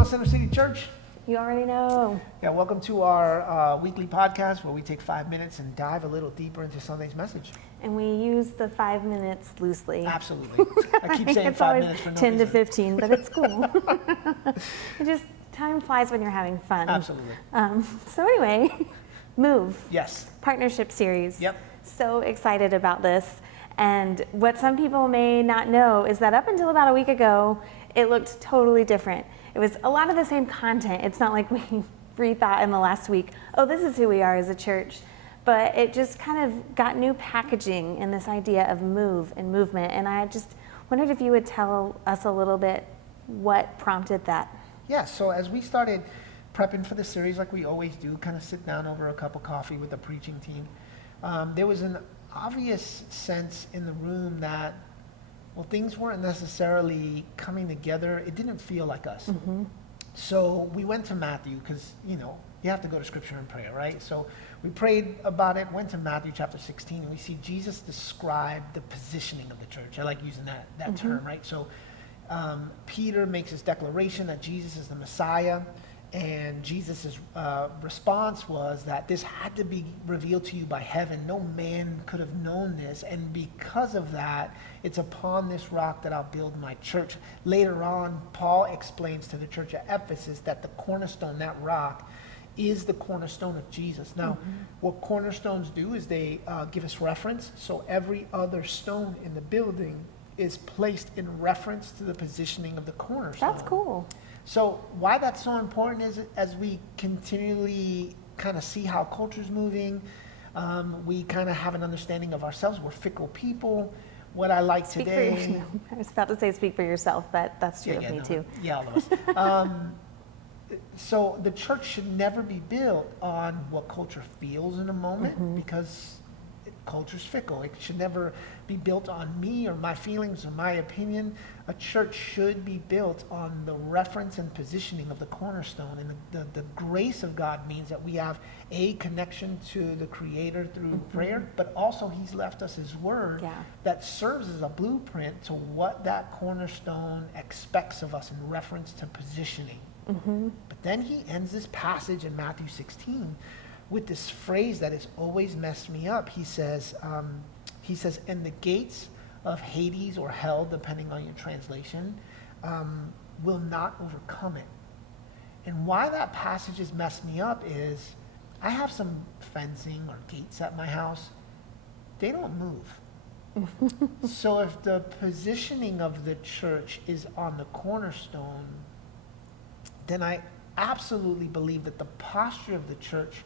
on, Center City Church? You already know. Yeah, welcome to our weekly podcast where we take 5 minutes and dive a little deeper into Sunday's message. And we use the 5 minutes loosely. Absolutely. I keep saying it's 5 always minutes for no 10 reason. to 15, but it's cool. Time flies when you're having fun. Absolutely. So anyway, Move. Yes. Partnership series. Yep. So excited about this. And what some people may not know is that up until about a week ago, it looked totally different. It was a lot of the same content. It's not like we rethought in the last week, oh, this is who we are as a church. But it just kind of got new packaging in this idea of move and movement. And I just wondered if you would tell us a little bit what prompted that. Yeah, so as we started prepping for the series, like we always do, kind of sit down over a cup of coffee with the preaching team, there was an obvious sense in the room that, well, things weren't necessarily coming together. It didn't feel like us. Mm-hmm. So we went to Matthew because, you have to go to Scripture and pray, right? So we prayed about it, went to Matthew chapter 16, and we see Jesus describe the positioning of the church. I like using that Mm-hmm. term, right? So Peter makes his declaration that Jesus is the Messiah, and Jesus' response was that this had to be revealed to you by heaven. No man could have known this, and because of that, it's upon this rock that I'll build my church. Later on, Paul explains to the church at Ephesus that the cornerstone, that rock, is the cornerstone of Jesus. Now, what cornerstones do is they give us reference, so every other stone in the building is placed in reference to the positioning of the cornerstone. That's cool. So why that's so important is as we continually kind of see how culture's moving, we kind of have an understanding of ourselves. We're fickle people. What I like Speak today... for yourself. I was about to say speak for yourself, but that's true of me too. Yeah, all of us. So the church should never be built on what culture feels in a moment because culture's fickle. It should never be built on me or my feelings or my opinion. A church should be built on the reference and positioning of the cornerstone. And the grace of God means that we have a connection to the Creator through prayer, but also He's left us His Word that serves as a blueprint to what that cornerstone expects of us in reference to positioning. But then He ends this passage in Matthew 16 with this phrase that has always messed me up. He says, and the gates of Hades or hell, depending on your translation, will not overcome it. And why that passage has messed me up is I have some fencing or gates at my house. They don't move. So if the positioning of the church is on the cornerstone, then I absolutely believe that the posture of the church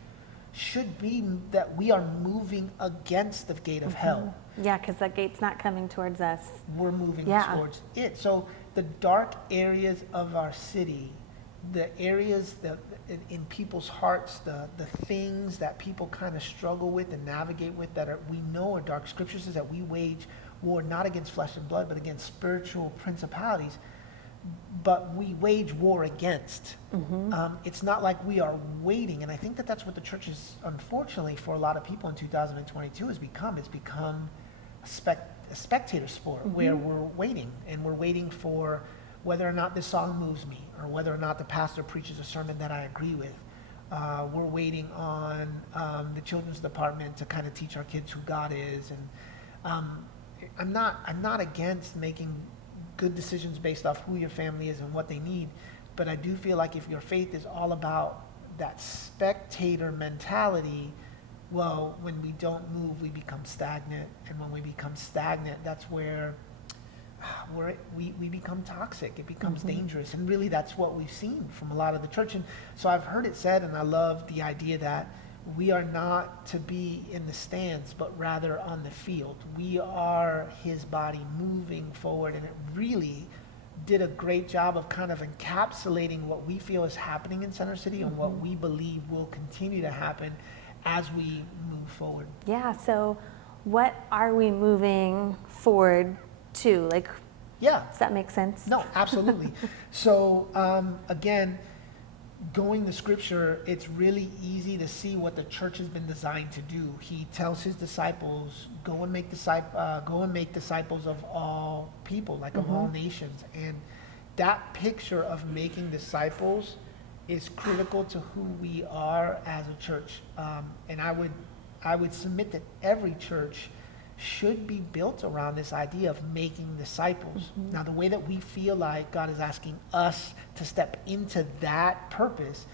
should be that we are moving against the gate of hell. Yeah, because that gate's not coming towards us. We're moving towards it. So the dark areas of our city, the areas that in people's hearts, the things that people kind of struggle with and navigate with that we know are dark. Scripture says that we wage war not against flesh and blood, but against spiritual principalities. But we wage war against. It's not like we are waiting. And I think that that's what the church is, unfortunately, for a lot of people in 2022 has become. It's become a spectator sport where we're waiting. And we're waiting for whether or not this song moves me or whether or not the pastor preaches a sermon that I agree with. We're waiting on the children's department to kind of teach our kids who God is. And I'm not against making good decisions based off who your family is and what they need. But I do feel like if your faith is all about that spectator mentality, well, when we don't move, we become stagnant. And when we become stagnant, that's where we become toxic. It becomes dangerous. And really that's what we've seen from a lot of the church. And so I've heard it said, and I love the idea that we are not to be in the stands, but rather on the field. We are His body moving forward, and it really did a great job of kind of encapsulating what we feel is happening in Center City and what we believe will continue to happen as we move forward. Yeah, so what are we moving forward to? Does that make sense? No, absolutely. So again, going to Scripture, it's really easy to see what the church has been designed to do. He tells His disciples, go and make disciples of all people, of all nations. And that picture of making disciples is critical to who we are as a church. And I would submit that every church should be built around this idea of making disciples. Now, the way that we feel like God is asking us to step into that purpose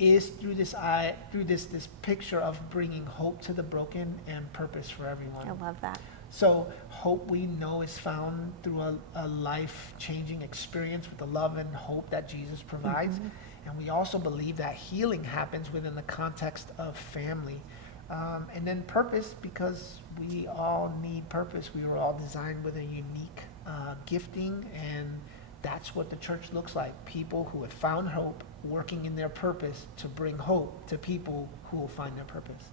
is through this picture of bringing hope to the broken and purpose for everyone. I love that. So hope, we know, is found through a life-changing experience with the love and hope that Jesus provides. And we also believe that healing happens within the context of family. And then purpose, because we all need purpose. We were all designed with a unique gifting, and that's what the church looks like. People who have found hope, working in their purpose to bring hope to people who will find their purpose.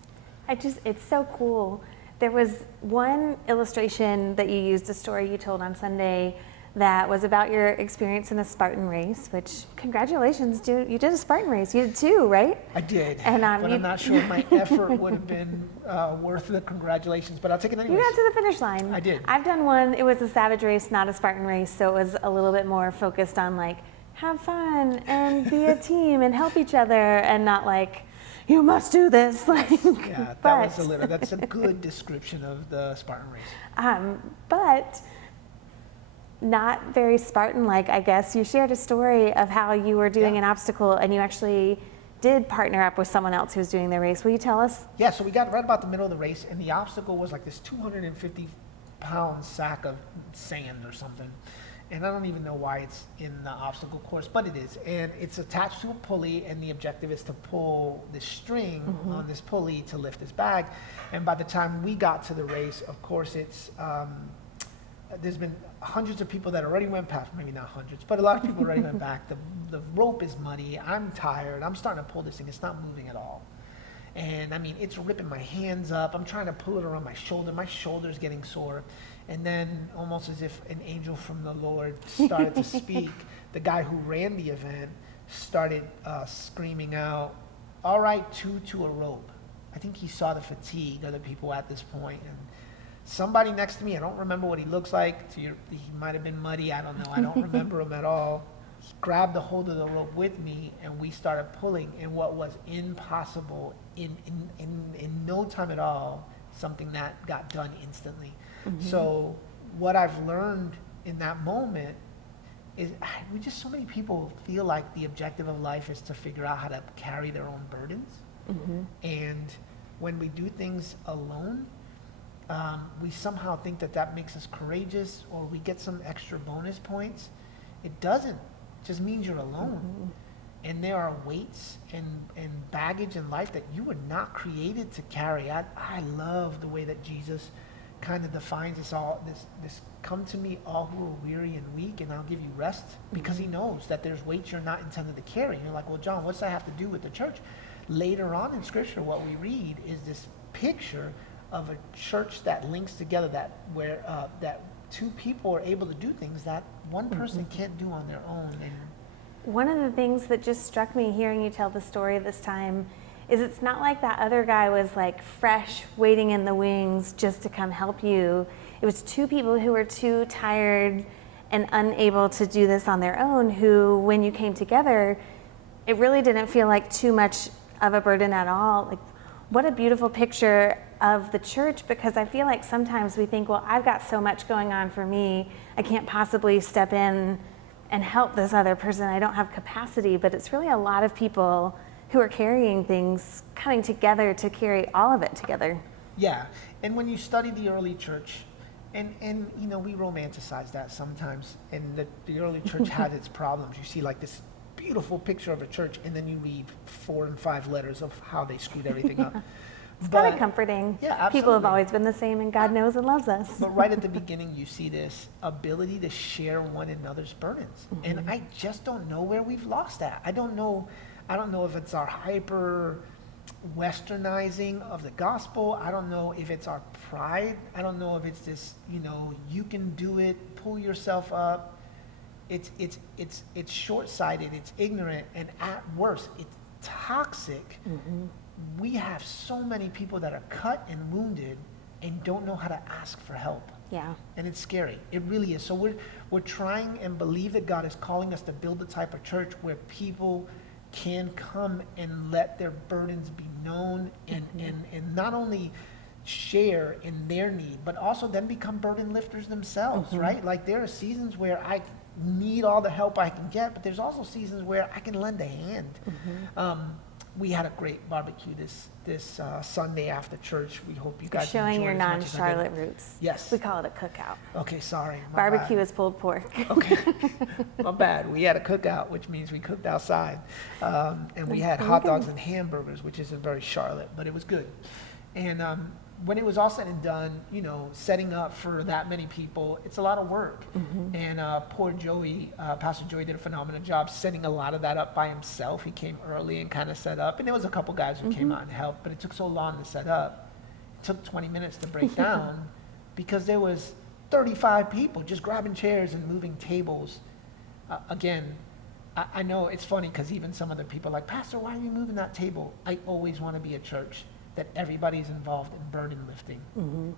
It's so cool. There was one illustration that you used, a story you told on Sunday, that was about your experience in a Spartan race, which, congratulations, dude, you did a Spartan race. You did two, right? I did, and, but I'm not sure if my effort would have been worth the congratulations, but I'll take it anyways. You got to the finish line. I did. I've done one. It was a Savage race, not a Spartan race, so it was a little bit more focused on like, have fun and be a team and help each other, and not like, you must do this. Like, yeah, that's a good description of the Spartan race. But not very Spartan-like, I guess. You shared a story of how you were doing an obstacle, and you actually did partner up with someone else who was doing the race. Will you tell us? Yeah, so we got right about the middle of the race, and the obstacle was like this 250-pound sack of sand or something. And I don't even know why it's in the obstacle course, but it is. And it's attached to a pulley, and the objective is to pull this string on this pulley to lift this bag. And by the time we got to the race, of course, it's there's been hundreds of people that already went past, maybe not hundreds, but a lot of people already went back. The rope is muddy. I'm tired. I'm starting to pull this thing. It's not moving at all. And I mean, it's ripping my hands up. I'm trying to pull it around my shoulder. My shoulder's getting sore. And then, almost as if an angel from the Lord started to speak, the guy who ran the event started screaming out, "All right, two to a rope." I think he saw the fatigue of the people at this point. And somebody next to me, I don't remember what he looks like. He might have been muddy. I don't know. I don't remember him at all. He grabbed a hold of the rope with me, and we started pulling. And what was impossible in no time at all, something that got done instantly. So what I've learned in that moment is so many people feel like the objective of life is to figure out how to carry their own burdens. And when we do things alone, we somehow think that makes us courageous, or we get some extra bonus points. It doesn't. It just means you're alone. And there are weights and baggage in life that you were not created to carry. I love the way that Jesus kind of defines this come to me all who are weary and weak, and I'll give you rest, because he knows that there's weights you're not intended to carry. And you're like, well, John, what's that have to do with the church? Later on in Scripture, what we read is this picture of a church that links together, that two people are able to do things that one person can't do on their own. And one of the things that just struck me hearing you tell the story this time is it's not like that other guy was like fresh, waiting in the wings just to come help you. It was two people who were too tired and unable to do this on their own, who, when you came together, it really didn't feel like too much of a burden at all. Like, what a beautiful picture of the church, because I feel like sometimes we think, well, I've got so much going on for me, I can't possibly step in and help this other person. I don't have capacity, but it's really a lot of people who are carrying things, coming together to carry all of it together. Yeah, and when you study the early church, and you know, we romanticize that sometimes, and the early church had its problems. You see like this beautiful picture of a church, and then you read 4 and 5 letters of how they screwed everything up. It's kind of comforting. Yeah, absolutely. People have always been the same, and God knows and loves us. But right at the beginning, you see this ability to share one another's burdens. And I just don't know where we've lost that. I don't know if it's our hyper westernizing of the gospel. I don't know if it's our pride. I don't know if it's this, you can do it, pull yourself up. It's short-sighted, it's ignorant, and at worst, it's toxic. We have so many people that are cut and wounded and don't know how to ask for help. Yeah. And it's scary. It really is. So we're trying and believe that God is calling us to build the type of church where people can come and let their burdens be known and not only share in their need, but also then become burden lifters themselves, right? Like there are seasons where I need all the help I can get, but there's also seasons where I can lend a hand. We had a great barbecue this Sunday after church. We hope you guys Showing your enjoyed it as much as I did. non-Charlotte roots. Yes. We call it a cookout. Okay, sorry. my Barbecue bad. is pulled pork. Okay, my bad. We had a cookout, which means we cooked outside. And we had hot dogs and hamburgers, which isn't very Charlotte, but it was good. And when it was all said and done, you know, setting up for that many people, it's a lot of work. And poor Joey, Pastor Joey did a phenomenal job setting a lot of that up by himself. He came early and kind of set up. And there was a couple guys who came out and helped, but it took so long to set up. It took 20 minutes to break down because there was 35 people just grabbing chairs and moving tables. Again, I know it's funny because even some of the people are like, Pastor, why are you moving that table? I always want to be a church that everybody's involved in burden lifting,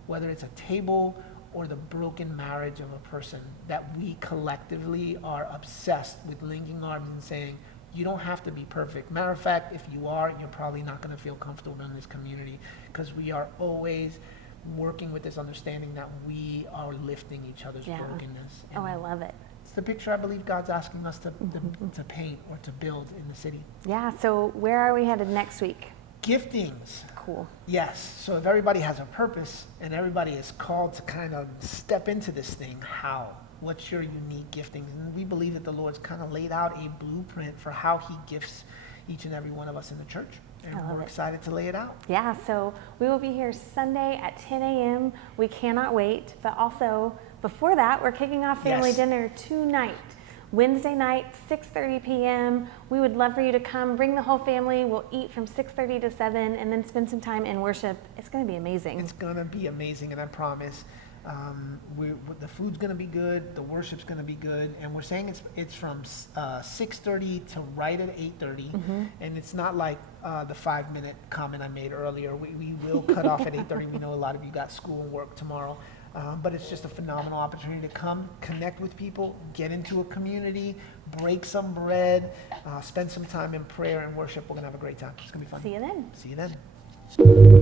whether it's a table or the broken marriage of a person, that we collectively are obsessed with linking arms and saying, you don't have to be perfect. Matter of fact, if you are, you're probably not going to feel comfortable in this community because we are always working with this understanding that we are lifting each other's brokenness. Oh, I love it. It's the picture I believe God's asking us to paint or to build in the city. Yeah, so where are we headed next week? Giftings. Cool. Yes. So if everybody has a purpose and everybody is called to kind of step into this thing, how? What's your unique giftings? And we believe that the Lord's kind of laid out a blueprint for how he gifts each and every one of us in the church. And we're excited to lay it out. Yeah, so we will be here Sunday at 10 a.m. We cannot wait. But also, before that, we're kicking off family dinner tonight. Wednesday night, 6:30 p.m. We would love for you to come. Bring the whole family. We'll eat from 6:30 to 7 and then spend some time in worship. It's going to be amazing. It's going to be amazing, and I promise. The food's going to be good. The worship's going to be good. And we're saying it's from 6:30 to right at 8:30. And it's not like the 5-minute comment I made earlier. We will cut off at 8:30. We know a lot of you got school and work tomorrow. But it's just a phenomenal opportunity to come, connect with people, get into a community, break some bread, spend some time in prayer and worship. We're going to have a great time. It's going to be fun. See you then. See you then.